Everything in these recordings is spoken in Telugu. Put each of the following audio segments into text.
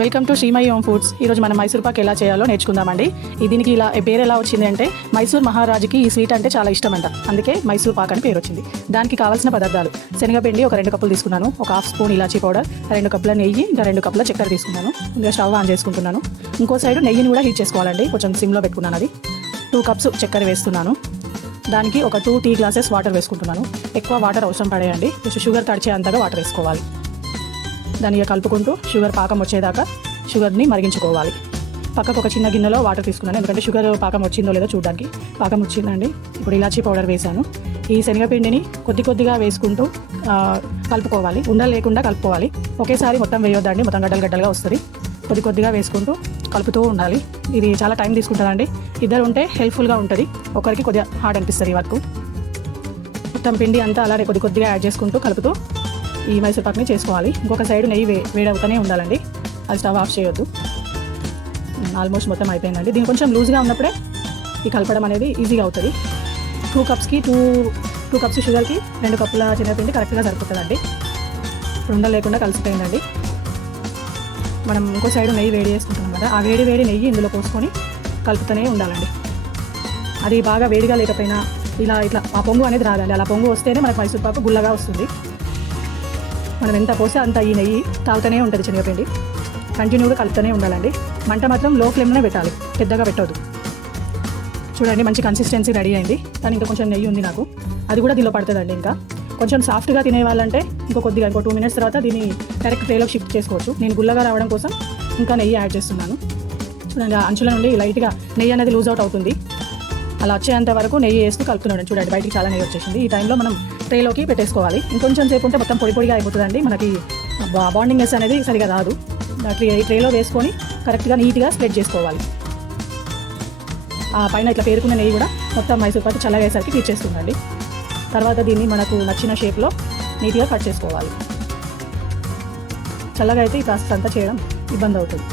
Welcome to Srimayi home foods. ఈరోజు మనం మైసూర్ పాక్ ఎలా చేయాలో నేర్చుకుందామండి. దీనికి ఇలా పేరు ఎలా వచ్చింది అంటే మైసూర్ మహారాజుకి ఈ స్వీట్ అంటే చాలా ఇష్టం అంట, అందుకే మైసూర్ పాక్ అని పేరు వచ్చింది. దానికి కావాల్సిన పదార్థాలు: శనగపిండి ఒక 2 కప్పులు తీసుకున్నాను, ఒక హాఫ్ స్పూన్ ఇలాచీ పౌడర్, 2 కప్పుల నెయ్యి, ఇంకా 2 కప్పుల చక్కెర తీసుకున్నాను. ఇంకా స్టవ్ ఆన్ చేసుకుంటున్నాను. ఇంకో సైడ్ నెయ్యిని కూడా హీట్ చేసుకోవాలండి, కొంచెం సిమ్లో పెట్టుకున్నాను. అది 2 కప్స్ చక్కెర వేస్తున్నాను. దానికి ఒక 2 టీ గ్లాసెస్ వాటర్ వేసుకుంటున్నాను. ఎక్కువ వాటర్ అవసరం పడేయండి, షుగర్ తడిచే అంతగా వాటర్ వేసుకోవాలి. దాన్ని కలుపుకుంటూ షుగర్ పాకం వచ్చేదాకా షుగర్ని మరిగించుకోవాలి. పక్కకు ఒక చిన్న గిన్నెలో వాటర్ తీసుకున్నాను, ఎందుకంటే షుగర్ పాకం వచ్చిందో లేదో చూడడానికి. పాకం వచ్చిందండి. ఇప్పుడు ఇలాచీ పౌడర్ వేసాను. ఈ శనగపిండిని కొద్దిగా వేసుకుంటూ కలుపుకోవాలి, ఉండలు లేకుండా కలుపుకోవాలి. ఒకేసారి మొత్తం వేయొద్దండి, మొత్తం గడ్డలుగా వస్తుంది. కొద్దిగా వేసుకుంటూ కలుపుతూ ఉండాలి. ఇది చాలా టైం తీసుకుంటుందండి. ఇద్దరు ఉంటే హెల్ప్ఫుల్గా ఉంటుంది, ఒకరికి కొద్దిగా హార్డ్ అనిపిస్తుంది ఈ వర్క్. మొత్తం పిండి అంతా అలానే కొద్దిగా యాడ్ చేసుకుంటూ కలుపుతూ ఈ మైసూర్ పాక్ని చేసుకోవాలి. ఇంకొక సైడ్ నెయ్యి వేడవుతూనే ఉండాలండి, అది స్టవ్ ఆఫ్ చేయొద్దు. ఆల్మోస్ట్ మొత్తం అయిపోయిందండి. దీన్ని కొంచెం లూజ్గా ఉన్నప్పుడే ఈ కలపడం అనేది ఈజీగా అవుతుంది. 2 కప్స్కి 2 కప్స్ షుగర్కి 2 కప్పుల శనగపిండి కరెక్ట్గా సరిపోతుందండి. ఉండలు లేకుండా కలిసిపోయిందండి. మనం ఇంకో సైడ్ నెయ్యి వేడి చేసుకుంటాం కదా, ఆ వేడి నెయ్యి ఇందులో పోసుకొని కలుపుతూనే ఉండాలండి. అది బాగా వేడిగా లేకపోయినా ఇట్లా ఆ పొంగు అనేది రాదండి. అలా పొంగు వస్తేనే మనకు మైసూర్ పాకు గుల్లగా వస్తుంది. మనం ఎంత పోస్తే అంత ఈ నెయ్యి తాగుతూనే ఉంటుంది శనగపిండి. కంటిన్యూగా కలుపుతూనే ఉండాలండి. మంట మాత్రం లో ఫ్లేమ్లోనే పెట్టాలి, పెద్దగా పెట్టవద్దు. చూడండి, మంచి కన్సిస్టెన్సీ రెడీ అయింది. కానీ ఇంకా కొంచెం నెయ్యి ఉంది నాకు, అది కూడా దీనిలో పడుతుందండి. ఇంకా కొంచెం సాఫ్ట్గా తినేవాళ్ళంటే ఇంకో 2 మినిట్స్ తర్వాత దీన్ని డైరెక్ట్ ట్రేలోకి షిఫ్ట్ చేసుకోవచ్చు. నేను గుల్లగా రావడం కోసం ఇంకా నెయ్యి యాడ్ చేస్తున్నాను. చూడండి, అంచుల నుండి లైట్గా నెయ్యి అనేది లూజ్ అవుట్ అవుతుంది. అలా వచ్చేంత వరకు నెయ్యి వేస్తూ కలుపుతున్నాడు. చూడండి, బయటికి చాలా నెయ్యి వచ్చేసింది. ఈ టైంలో మనం ట్రేలోకి పెట్టేసుకోవాలి. ఇంకొంచెం సేపు ఉంటే మొత్తం పొడిగా అయిపోతుందండి, మనకి బాండింగ్నెస్ అనేది సరిగా రాదు. ట్రేలో వేసుకొని కరెక్ట్గా నీట్గా స్ప్రెడ్ చేసుకోవాలి. ఆ పైన ఇట్లా పేరుకున్న నెయ్యి కూడా మొత్తం మైసూర్ పాకు చల్లగా అయ్యేసరికి తీర్చేస్తుందండి. తర్వాత దీన్ని మనకు నచ్చిన షేప్లో నీట్గా కట్ చేసుకోవాలి. చల్లగా అయితే ఈ ప్రాసెస్ అంతా చేయడం ఇబ్బంది అవుతుంది.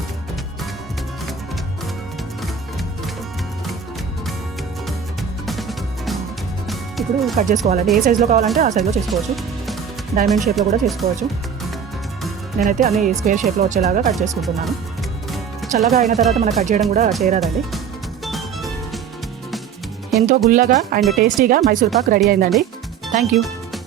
ఇప్పుడు కట్ చేసుకోవాలండి. ఏ సైజులో కావాలంటే ఆ సైజులో చేసుకోవచ్చు, డైమండ్ షేప్లో కూడా చేసుకోవచ్చు. నేనైతే అన్ని స్క్వేర్ షేప్లో వచ్చేలాగా కట్ చేసుకుంటున్నాను. చల్లగా అయిన తర్వాత మనకు కట్ చేయడం కూడా చేయరాదండి. ఎంతో గుల్లగా అండ్ టేస్టీగా మైసూర్ పాక్ రెడీ అయిందండి. Thank you.